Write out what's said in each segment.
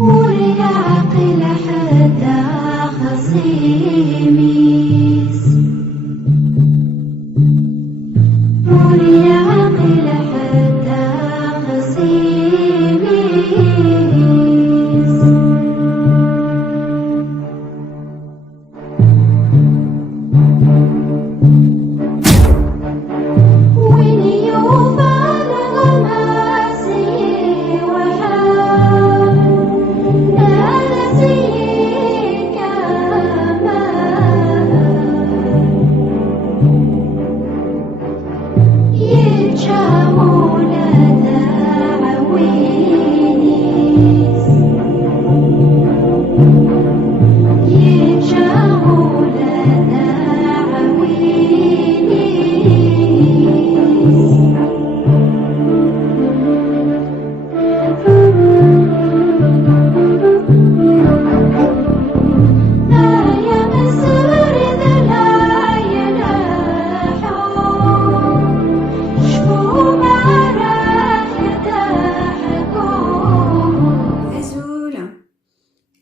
وليعقل حدا خصيميس وليعقل حدا خصيميس وين يوفى الغماسي وحال نالتي كمان يتجاوون دعوينيس يتجاوون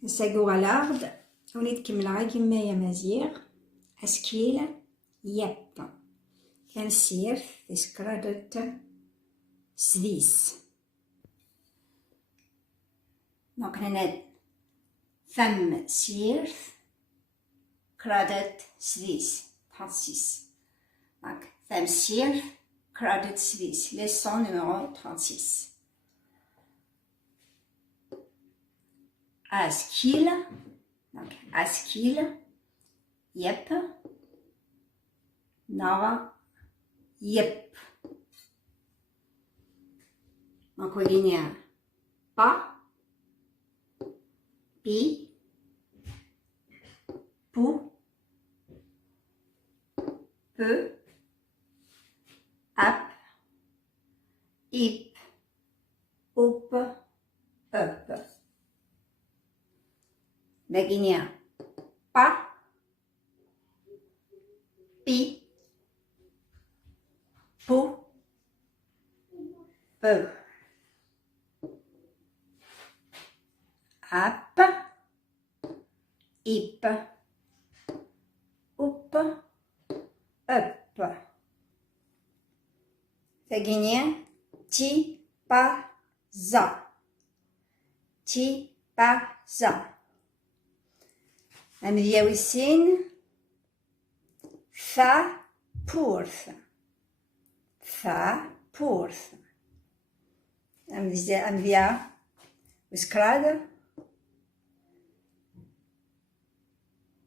نساقو على الأرض ونتكمل عاكمة يا مزيغ أسكيل يب كنسير تسكرادت سديس دونك هنا فم سير كرادت سديس تحسيس دونك فم سير كرادت سديس leçon numéro 36 Askil, donc askil, yep, nava, yep. Donc on va gagner pas, pi, pou, peu, ap, ip, up, up. Baguinha pa, pi, pou, peu, ap, ip, up, up. Baguinha ti, pa, za, ti, pa, za. Amviawisin fa pourth amvia wiskrad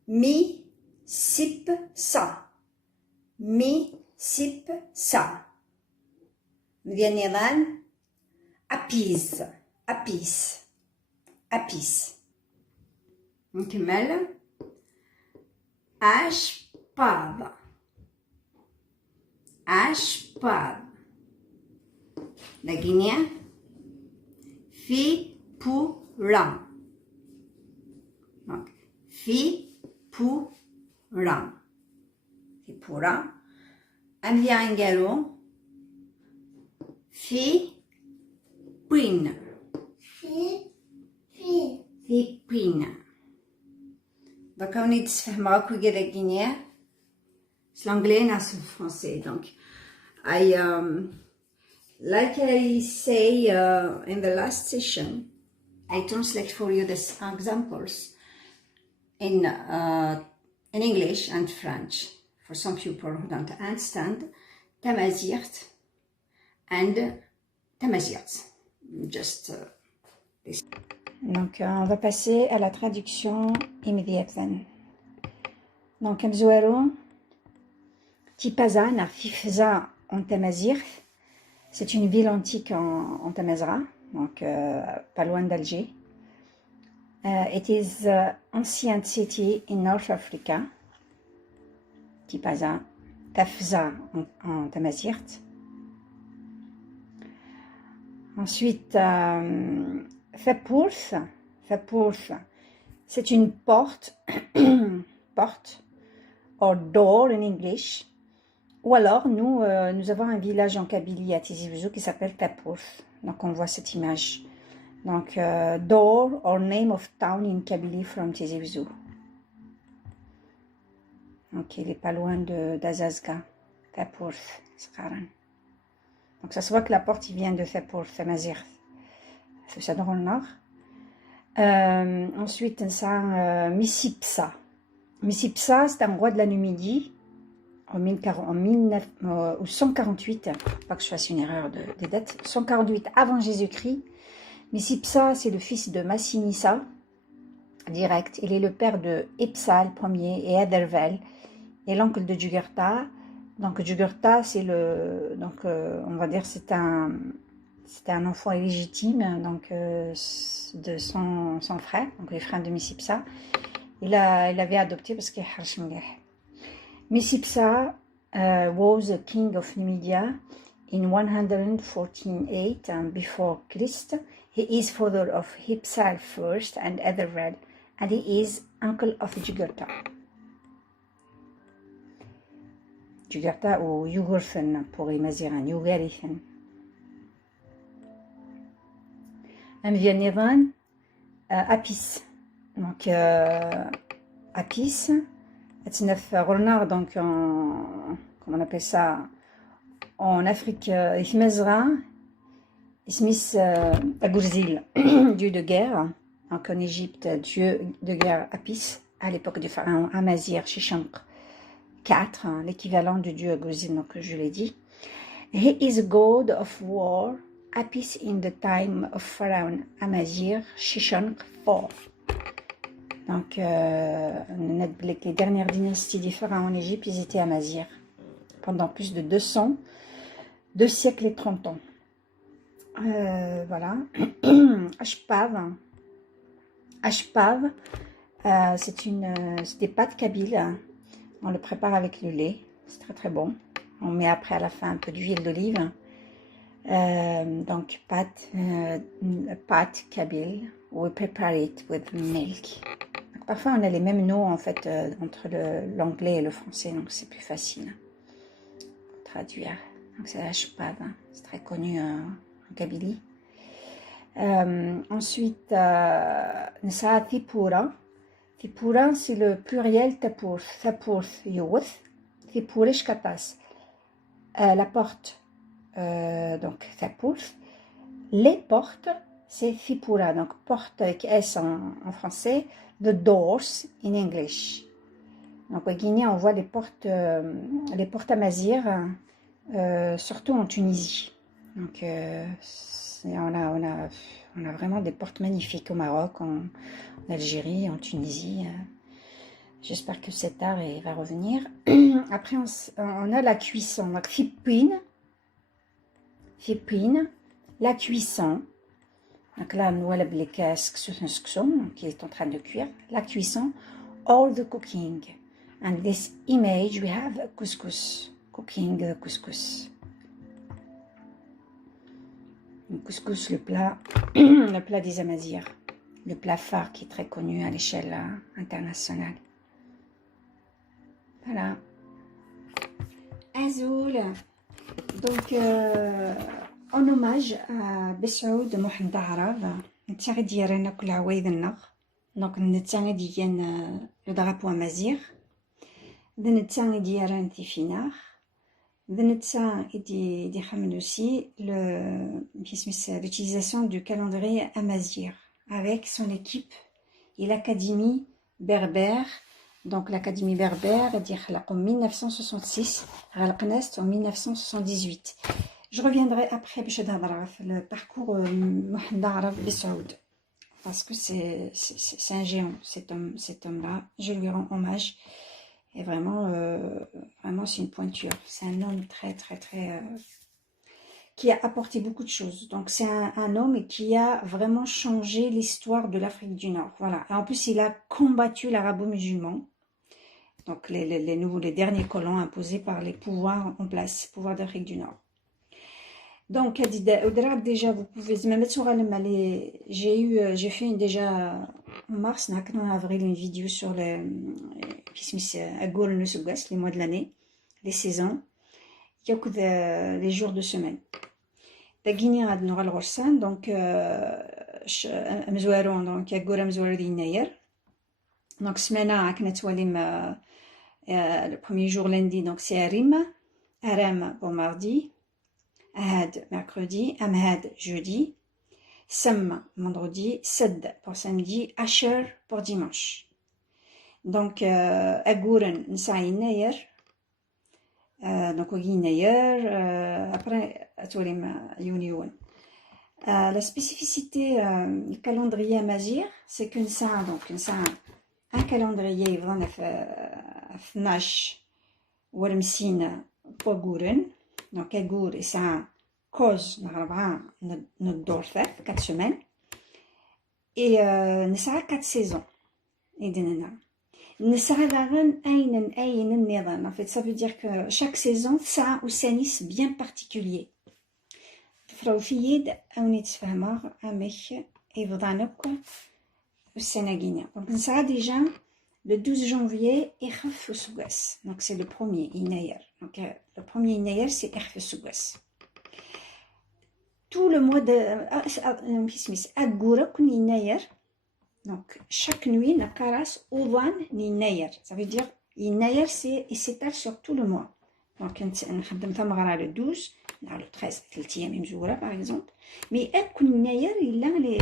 mi sip sa mvianiran apis نكمل أشباب لكنيا في بورا في بورا أمي عنجرو في بين Donc, on est différent que la Guinée. C'est l'anglais et le français. Donc, like I say in the last session, I translate for you the examples in English and French for some people who don't understand. Tamazirt and Tamazirt. Just this. Donc, on va passer à la traduction immédiate. Donc, Mzouero, Tipazan, Fifza, en Tamazirt, c'est une ville antique en Tamazra, donc pas loin d'Alger. It is an ancient city in North Africa, Tipaza, Tafza en Tamazirt. Ensuite, Fapourth, c'est une porte, or door in English, Ou alors, nous avons un village en Kabylie à Tizi Ouzou qui s'appelle Tapouf. Donc, on voit cette image. Donc, door or name of town in Kabylie from Tizi Ouzou. Donc, il n'est pas loin d'Azazga. Tapouf, Sqaran. Donc, ça se voit que la porte, il vient de Tapouf, Tamazigh. C'est ça dans le nord. Ensuite, ça, Missipsa. Missipsa, c'est un roi de la Numidie. En 148, pas que je fasse une erreur des dates, 148 avant Jésus-Christ. Missipsa, c'est le fils de Massinissa, direct. Il est le père de Ipsal Ier et Edervel, et l'oncle de Jugurtha. Donc Jugurtha, c'est on va dire, c'était un enfant illégitime, donc de son frère, donc les frères de Missipsa. Il avait adopté parce qu'il est Harshmgeh. Missipsa was a king of Numidia in 148 before Christ. He is father of Hipsal first and Ethelred, and he is uncle of Jugurtha. Jugurtha ou Jugurthen pour les Maziran, Jugarithen. Amvianiran, Apis. Donc, Apis. Renard, donc comment on appelle ça, en Afrique, Ismezra, Ismis Agouzil, dieu de guerre, donc en Égypte, dieu de guerre Apis, à l'époque du pharaon Amazir, Shishonq 4, l'équivalent du dieu Agouzil, donc je l'ai dit. He is a god of war, Apis in the time of pharaon Amazir, Shishonq 4. Donc, les dernières dynasties des pharaons en Égypte, ils étaient amazirs pendant plus de 2 siècles et 30 ans. Voilà. Ashpav. Ashpav, c'est des pâtes kabyles. On le prépare avec le lait. C'est très très bon. On met après à la fin un peu d'huile d'olive. Donc, pâte kabyle. We prepare it with milk. Parfois, on a les mêmes noms en fait entre l'anglais et le français, donc c'est plus facile pour traduire. Donc c'est la Ashpav, c'est très connu en Kabylie. Ensuite, Nsa Thipura. Thipura, c'est le pluriel Tapur. Tapur Youth. Thipurish Katas. La porte, donc Tapur. Les portes, c'est Thipura, donc porte avec S en français. The doors in English. Donc au Guinée, on voit les portes amazirs, surtout en Tunisie. Donc on a vraiment des portes magnifiques au Maroc, en Algérie, en Tunisie. J'espère que cet art va revenir. Après, on a la cuisson. Donc fipine, la cuisson. Donc là, nous avons les casques qui est en train de cuire. La cuisson, or the cooking. And this image, we have couscous. Cooking the couscous. Le couscous, le plat des Amazirs. Le plat phare qui est très connu à l'échelle internationale. Voilà. Azoul. Donc, en hommage à Bessoud Mohamed Arab, نتاعي ديال ناكل عوايد النغ. دونك نتاعي ديال le drapeau amazigh. نتاعي ديال نتيفينار. نتاعي دي خمن aussi l'utilisation du calendrier amazigh avec son équipe et l'académie berbère. Donc l'académie berbère est en 1966, غلقناست en 1978. Je reviendrai après le parcours Mohamed Arab Bessoud parce que c'est un géant, cet homme-là. Je lui rends hommage et vraiment c'est une pointure. C'est un homme très qui a apporté beaucoup de choses. Donc c'est un homme qui a vraiment changé l'histoire de l'Afrique du Nord. Voilà. Et en plus il a combattu l'arabo-musulman. Donc les derniers colons imposés par les pouvoirs en place, pouvoirs d'Afrique du Nord. Donc déjà vous pouvez j'ai fait déjà en mars en avril une vidéo sur les mois de l'année, les saisons. ياخذ les jours de semaine. تاكيني غاد نغال غرسان دونك مزوارون دونك ياكورا مزوار ديال يناير دونك سمانة كنا تواليم le premier jour lundi donc c'est Arim Aram pour mardi Ahad mercredi Amhad jeudi Sam vendredi Sad pour samedi Asher pour dimanche donc Agouren نسعى يناير donc يناير après تواليم يونيون la spécificité du calendrier amazigh c'est qu'une ça donc une ça un calendrier يبدا في 12 ورمسين بوغورن دونك اغور يسعى كوز نهار 4 ندور 4 semaines et نسعى 4 saisons يدنا نسعى داغن اين النظام en fait ça veut dire que chaque saison تسعى وسانيس bien particulier تفراو فيد او نتفهموا امك يفضانك السنه كينا دونك نسعى ديجا le 12 janvier إخف سوغاس donc c'est le premier يناير donc le premier يناير c'est إخف سوغاس tout le mois de كيسميس أكورا كون يناير donc chaque nuit نقراس أوضان يناير ça veut dire يناير c'est il s'étale sur tout le mois donc نخدم ثمغرا le 12 نهار le 13 3 أيام مزورة par exemple mais أكون يناير إلا لي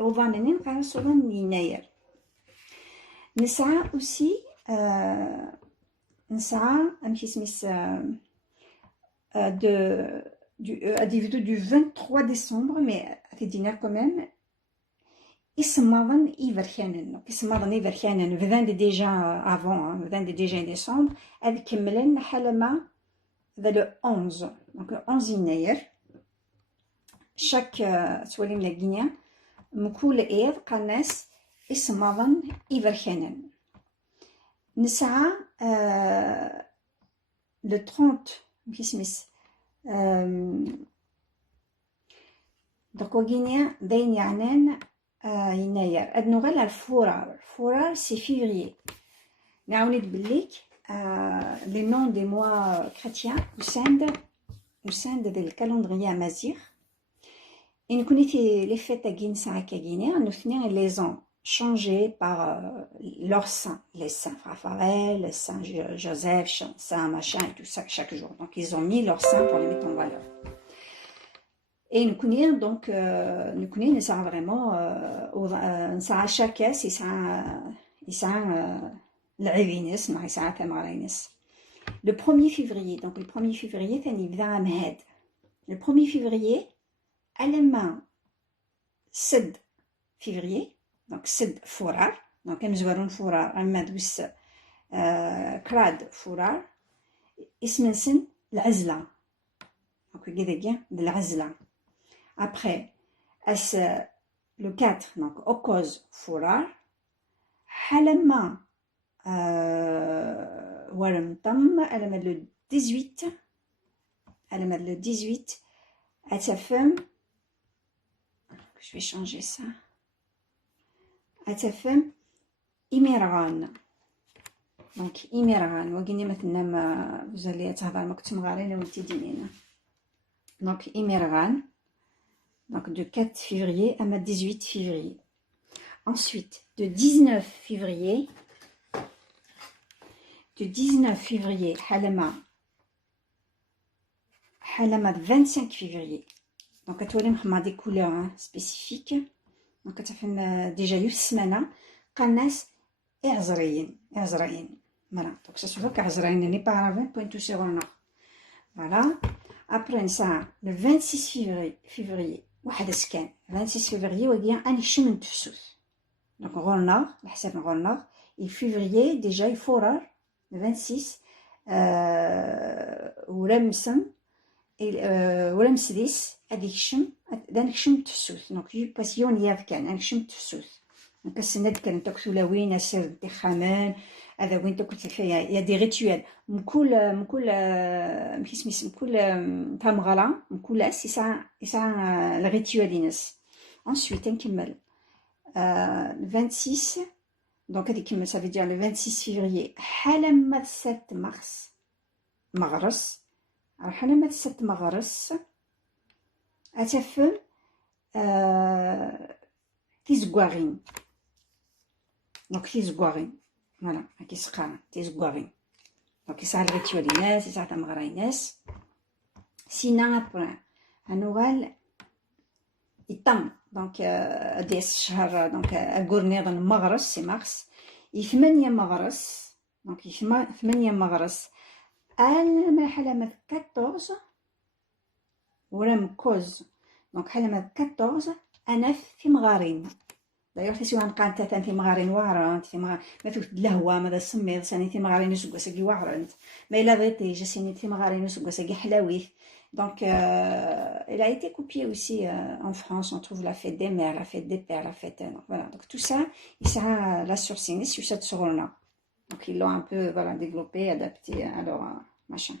أوضانني نقراس أوضان يناير نسعى aussi نسعى كيسميس du 23 décembre mais تدينا quand même يسمضن إيفرخانن يسمضن إيفرخانن بدان déjà avant بدان déjà décembre هذ كملن حالما ذا le 11 donc le 11 يناير chaque توالين لاكينيا مكول إيض قناس اسمضن إيفرخانن نسعى le 30 كيسميس donc وغينيا داين يعنان يناير اد نغال الفورار سي فيفريي نعاوني بليك les noms des mois chrétiens au sein del calendrier amazigh et nous connaissons les fêtes à Guinée Guinée nous les ont changés par leurs saints, les saints Raphaël, les saints Joseph, saint machin et tout ça chaque jour. Donc ils ont mis leurs saints pour les mettre en valeur. Et nous connaissons donc nous ça vraiment ça à chaque caisse ça العينيس مع ساعة ثمانينس. Le 1er février donc le 1er février ثاني بدا عام le 1er février ألما 6 février donc 6 فورار donc مزورون فورار أما دوس كراد فورار اسم سن العزلة donc كذا العزلة après as le 4 donc أوكوز فورار حلما ورمتم ألما le 18 ألما le 18 à sa femme je vais changer ça à sa femme إميرغان donc إميرغان وقيني مثلا ما vous allez تهضر ما كنت مغارين وانتي دينينا donc إميرغان donc de 4 février à 18 février ensuite de 19 février حلما 25 février donc اتولي مخمع دي couleurs spécifiques donc كتفهم déjà يوف السمانة قناس عزرين voilà donc ça se voit qu'عزرين n'est pas arabe pointu sur un nord voilà après ça le 26 février واحد سكان 26 février وقيا اني شمن تفسوس donc غورناغ لحساب غورناغ et février déjà il faut le 26 ولمسن ولمسديس هذيك الشم دانك شم تفسوس دونك باسيون ياف كان دانك شم تفسوس دونك السند كان تاكلوا وين اسير الدخامان هذا وين تاكل فيها يا دي ريتوال مكل كيسميس مكل تمغلا مكل سي الريتوال ينس ensuite نكمل 26 donc هذيك كمل ça veut dire le 26 février حلما 7 mars مغرس راح أنا ما تست مغرس أتفل تيزكواغين دونك تيزكواغين فوالا كي سقارن تيزكواغين دونك يسعى الغيتيولي ناس يسعى تمغراي ناس سينا ابران هنوغال يتم دونك ديس الشهر دونك أقول نظن مغرس سي مارس يثمانية مغرس دونك ثمانية مغرس أنا حلمت 14 ورم كوز دونك حلمت 14 أنا في مغارين دايوغ تسوى نقان تاتا في مغارين واعرانت في مغارين ما توت لهوة ماذا سميض ساني في مغارين وسقوا ساقي واعرانت ما إلا غيتي جاسيني في مغارين وسقوا ساقي حلاويث donc elle a été copiée aussi en France on trouve la fête des mères la fête des pères la fête donc voilà donc tout ça il sera la sourcine sur cette sorona donc ils l'ont un peu voilà développé adapté à leur machin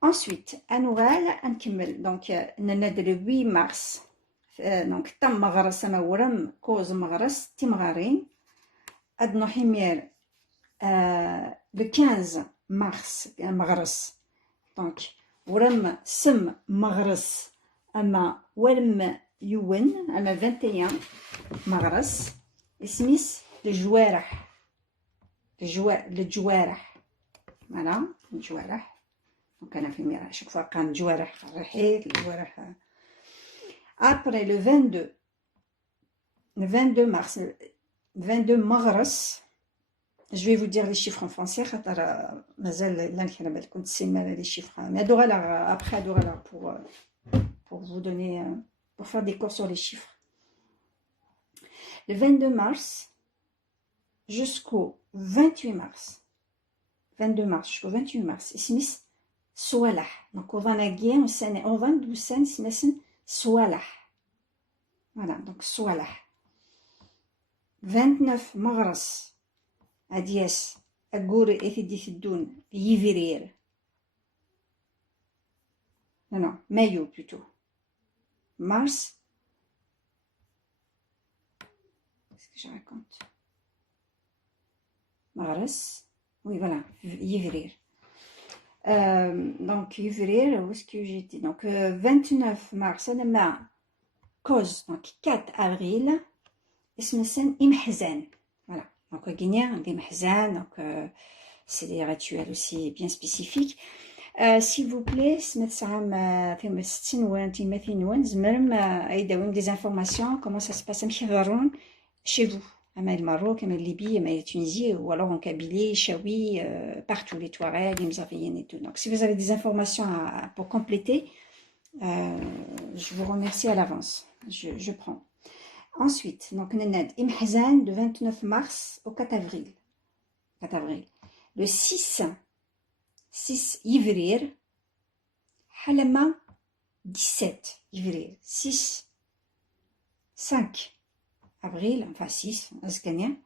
ensuite à Noël donc le 8 mars donc تم مغرس أنا ورم كوز مغرس تمغارين أدنو حمير le 15 mars مغرس donc ورم سم مغرس أما ورم يون أما 21 مغرس اسميس الجوارح الجوارح فوالا الجوارح دونك أنا في الميرا شاك فوا قام جوارح الرحيق الجوارح après le 22 mars 22 مغرس je vais vous dire les chiffres en français خاطر مازال لا نحنا بالك كنت سيما les chiffres mais après pour vous donner pour faire des cours sur les chiffres le 22 mars jusqu'au 28 mars 22 mars jusqu'au 28 mars اسميس صوالح donc on va naguer on va 12 سنة اسمسن صوالح voilà donc صوالح 29 مغرس أدياس أقول إثدي ثدون يفرير non مايو plutôt mars qu'est-ce que je raconte mars oui voilà يفرير donc février où est-ce que j'étais donc 29 mars أنا مع cause donc 4 avril اسمسن إمحزان voilà donc guinéen des mahzan donc c'est des rituels aussi bien spécifiques s'il vous plaît سمت عام 68 وانتي 200 زمرم يداوم des informations comment ça se passe مشهرون chez vous أما الماروك أما الليبي أما التونسي ou alors en Kabylie, Chaoui, partout les Touaregs, les Mzariens et tout donc si vous avez des informations pour compléter je vous remercie à l'avance je prends ensuite donc Nenad Imhazan de 29 mars au 4 avril le 6 Ivrir Halama 17 Ivrir 5 avril enfin 6 أزكانيا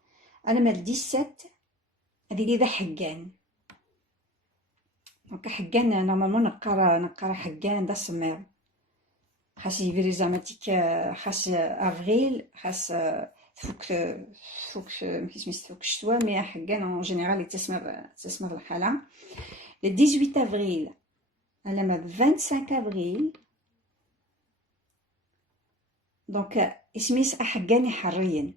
أنا مال 17 هذه ذا حقان دونك حقان نورمالمون نقرا حقان دا السمير خاص يفيري زعما تيك خاص افريل خاص فوق كيسميت فوق الشتوى مي حقان اون جينيرال تسمر الحاله le 18 avril انا ما 25 avril دونك اسميس احقاني حريا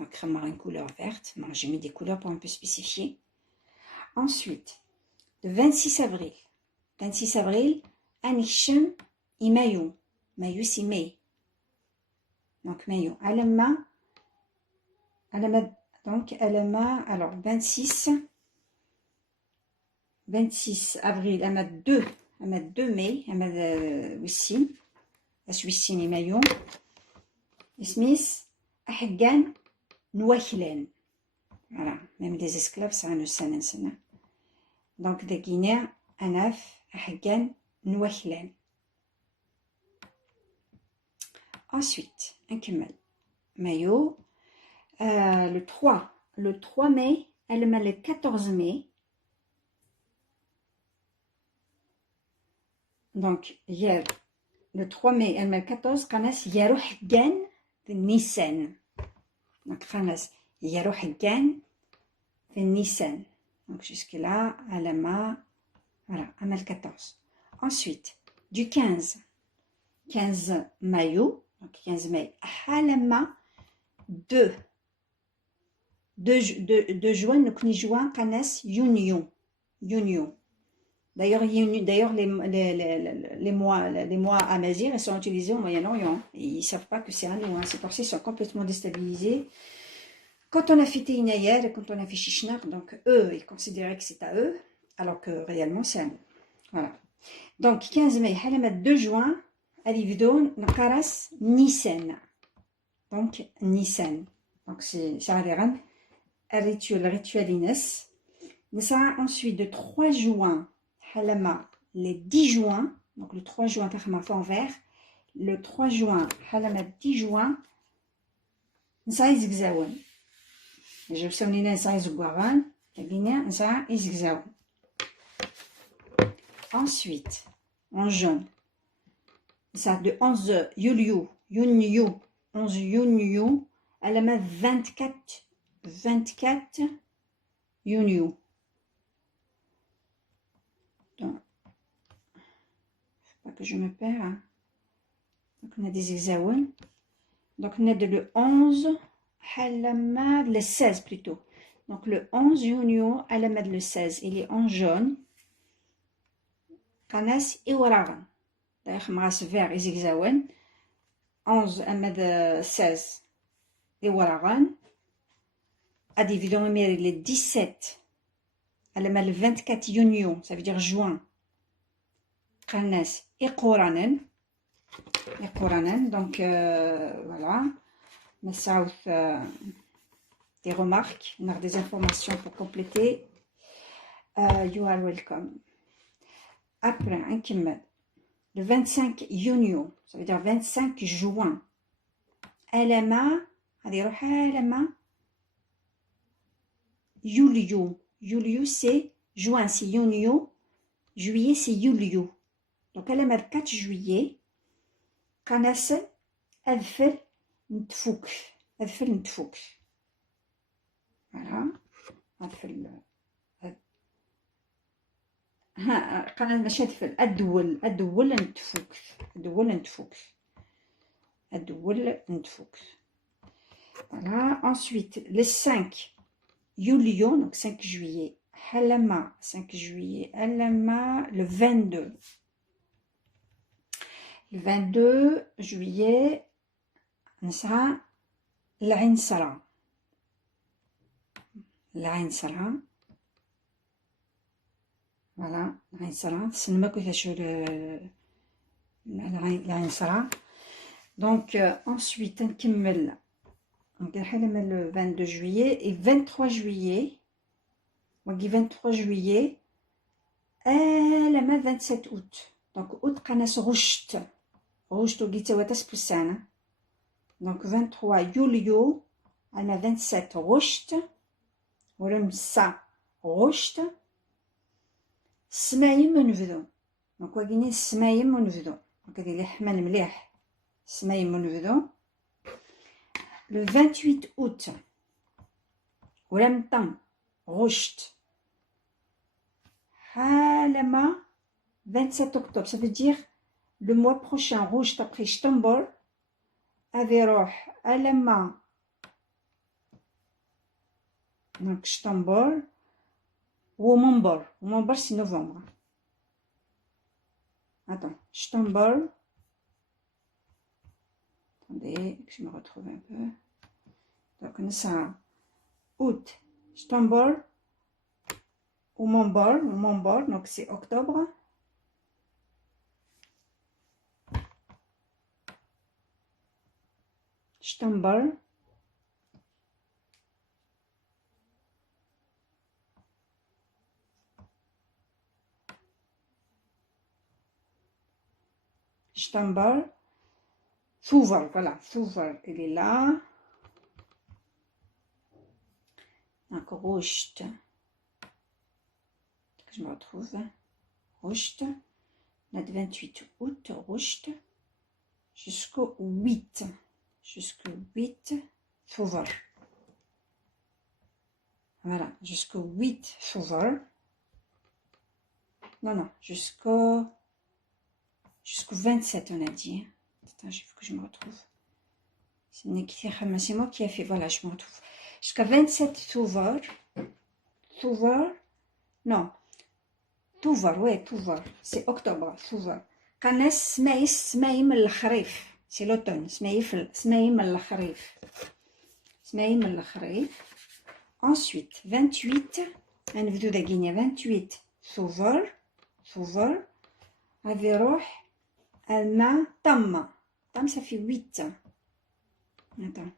donc خمر une couleur verte moi j'ai mis des couleurs pour un peu spécifier ensuite le 26 avril أنيشم مايو سي ماي donc مايو على ما donc alors 26 avril أما 2 mai أما ويسين مايو اسميس أحقان نواخلان voilà même des esclaves ça ne سنة donc des Guinéens أناف أحقان نواخلان ensuite نكمل مايو le 3 mai elle met le 14 mai donc hier le 3 mai elle met le 14 قناس يروح حقان في النيسان donc قناس يروح حقان في النيسان donc jusque là على ما voilà عمل 14. Ensuite, du 15 maillots, donc 15 mai, حالما 2 juin, donc ni juin, canes, union. D'ailleurs, les mois amazirs, ils sont utilisés au Moyen-Orient. Ils ne savent pas que c'est à nous. Hein. C'est parce qu'ils sont complètement déstabilisés. Quand on a fait Inayer et quand on a fait Shishnak, donc eux, ils considéraient que c'est à eux, alors que réellement, c'est à nous. Voilà. Donc, 15 mai, 2 juin, Alividon, Nakaras, Nissen. Donc, Nissen. Donc, c'est Shahariran, rituel Ines. Ensuite, de 3 juin, Halama, les 10 juin, donc le 3 juin, Tahama fait en vert, le 3 juin, Halama, 10 juin, Nsa Izgzawan. Je vous souviens, Nsa Izgwaran, Nsa Izgzawan. Ensuite, en jaune, ça de 11 Yuliu, 11 Yuniu, Halama, 24 Yuniu. Pas que je me perds. Hein. Donc, on a des hexagones. Donc, on a le 11, le 16 plutôt. Donc, le 11 junio, le 16. Il est en jaune. Canas et Waragan. D'ailleurs, on a vert les hexagones. 11, 16 et Waragan. A évidemment, le 17. Le 24 junio, ça veut dire juin. Canas et Koranen. Donc voilà, mais ça des remarques, on a des informations pour compléter. You are welcome. Après, le 25 junio, ça veut dire 25 juin. LMA, Julio c'est juin, c'est junio. Juillet c'est Julio. Donc LMA le 4 juillet. قناص أذفر نتفوك فوالا أذفر ها قناة ماشي أذفر أدول نتفوك voilà. Ensuite le 5 Julio, donc 5 juillet, Halama 5 juillet, Halama le 22. Le 22 juillet, نسعى العين سرى. Voilà, العين سرى. سنما كيفاش العين سرى. Donc ensuite نكمل ندير حالة le 22 juillet et 23 juillet. 23 juillet. لما 27 août. Donc août قناص غشت وقيت واتس بوسانة. Donc 23 يوليو على 27 غشت ورمسا غشت السمايم ونبدو. Donc واقينين السمايم ونبدو. Donc هادي اللي حمل مليح السمايم ونبدو. Le 28 août ورمطم غشت حالما 27 octobre, ça veut dire le mois prochain, rouge après Shtambor, Averoch, Alama, donc Shtambor, ou Mombor c'est novembre. Attends, Shtambor, attendez, que je me retrouve un peu. Donc on a ça, août, Shtambor, ou Mombor, donc c'est octobre. Shtambor, Fouvar, voilà, Fouvar, il est là. Donc, Roust, que je me retrouve, Roust, on a 28 août, Roust, jusqu'au 8 Fouvar. Voilà, jusqu'au 8 Fouvar. non, jusqu'au 27, on a dit. Attends, il faut que je me retrouve. C'est moi qui ai fait, voilà, je me retrouve. Jusqu'à 27 Touvar. Non, Touvar, ouais, Touvar. C'est octobre, Touvar. Kanes Smaïm al-Kharif. C'est l'automne. Smaïm al-Kharif. Smaïm al-Kharif. Ensuite, 28, on va de Guinée, 28 Touvar. غادي يروح الماء طم ça fait 8. Attends.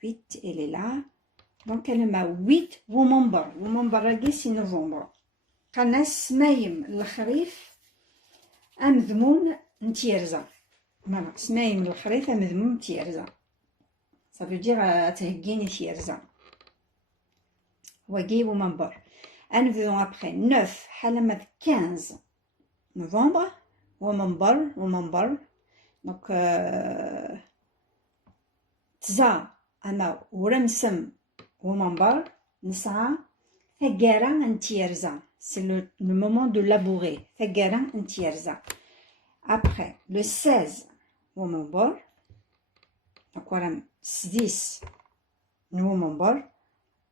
8, elle est là. Donc elle m'a 8 ومنبر c'est novembre. قالنا سمايم الخريف أمذموم نتيرزا. Voilà, سمايم الخريف أمذموم نتيرزا. Ça veut dire تهجيني تيرزا. وجي ومنبر. Un an après, 9, حلمت 15 novembre, ومنبر. Donc, تزا أنا ورمسم ومنبر نسعى ثقارا انتيرزا. C'est le moment de labourer. ثقارا انتيرزا. Après, le 16 ومنبر. Donc, ورم 10 ومنبر.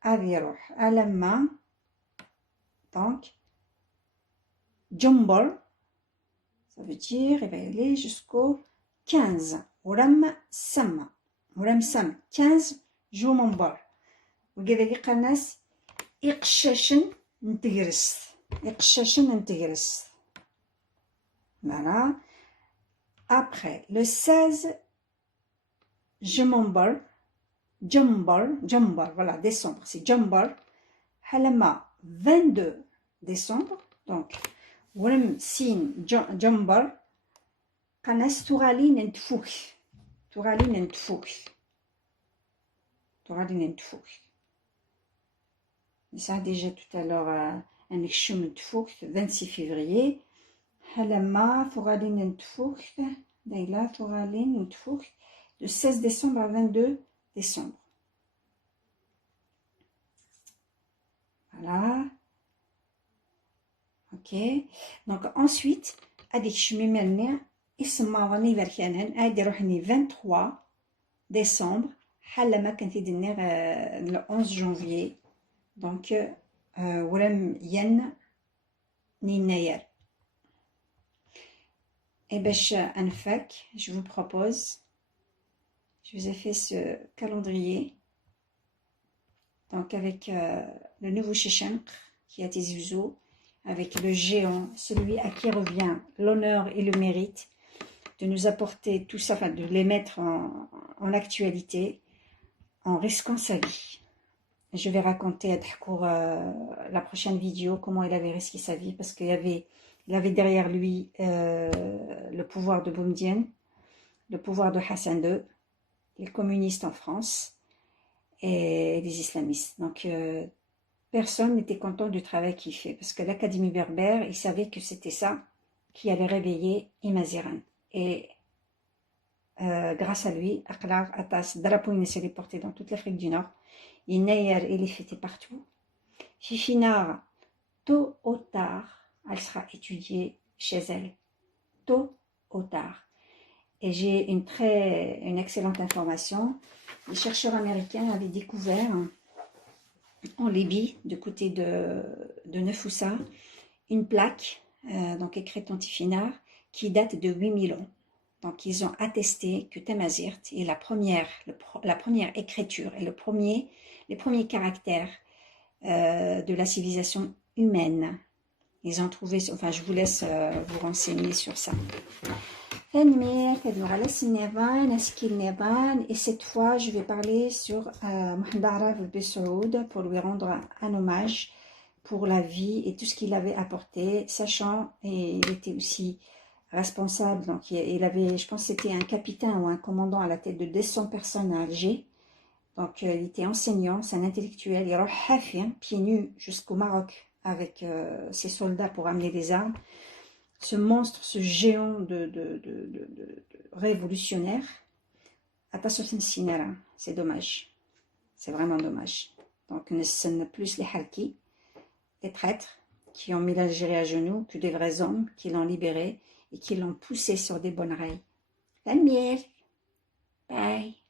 غادي يروح ألما. Donc, Jumbar, ça veut dire, il va y aller jusqu'au 15. Ouram Sam, 15 Jumbar. Vous voyez les canas, Iqshashin Ntigris. Voilà. Après, le 16 Jumbar, voilà, décembre, c'est Jumbar. Halama. 22 décembre, donc ولم سين جمبر قناس تغالي نتفوك ça déjà tout à l'heure un chum نتفوك 26 février هلما تغالي نتفوك دايلا تغالي نتفوك de 16 décembre à 22 décembre. Voilà. Ok. Donc ensuite, هذيك الشميمة اسمها راني بركانهن هادي روحني 23 décembre حال ما كنت دنيغ le 11 janvier. Donc ولم ين نيناير. Et باش أنفك, je vous propose, je vous ai fait ce calendrier. Donc avec le nouveau Sheshenq qui a Tizi avec le géant, celui à qui revient l'honneur et le mérite de nous apporter tout ça, enfin de les mettre en actualité en risquant sa vie. Je vais raconter pour la prochaine vidéo comment il avait risqué sa vie parce qu'il avait derrière lui le pouvoir de Boumedienne, le pouvoir de Hassan II, les communistes en France et des islamistes. Donc, personne n'était content du travail qu'il fait. Parce que l'Académie berbère, il savait que c'était ça qui allait réveiller Imaziran. Et grâce à lui, Aklar Atas, drapeau, il s'est porté dans toute l'Afrique du Nord. Il est fêté partout. Fifinara, tôt ou tard, elle sera étudiée chez elle. Tôt ou tard. Et j'ai une excellente information. Les chercheurs américains avaient découvert en Libye, du côté de Nefoussa, une plaque, donc écrite en tifinagh, qui date de 8000 ans. Donc ils ont attesté que Tamazirt est la première écriture et les premiers caractères de la civilisation humaine. Ils ont trouvé, enfin je vous laisse vous renseigner sur ça. Et cette fois, je vais parler sur Mohamed Araf Bessoud pour lui rendre un hommage pour la vie et tout ce qu'il avait apporté, sachant, et il était aussi responsable, donc il avait, je pense que c'était un capitaine ou un commandant à la tête de 200 personnes à Alger. Donc il était enseignant, c'est un intellectuel, il est pieds nus jusqu'au Maroc avec ses soldats pour amener des armes. Ce monstre, ce géant de révolutionnaire, c'est dommage. C'est vraiment dommage. Donc, ne sont plus les halki, les traîtres, qui ont mis l'Algérie à genoux que des vrais hommes qui l'ont libérée et qui l'ont poussée sur des bonnes rails. Tanmir, bye.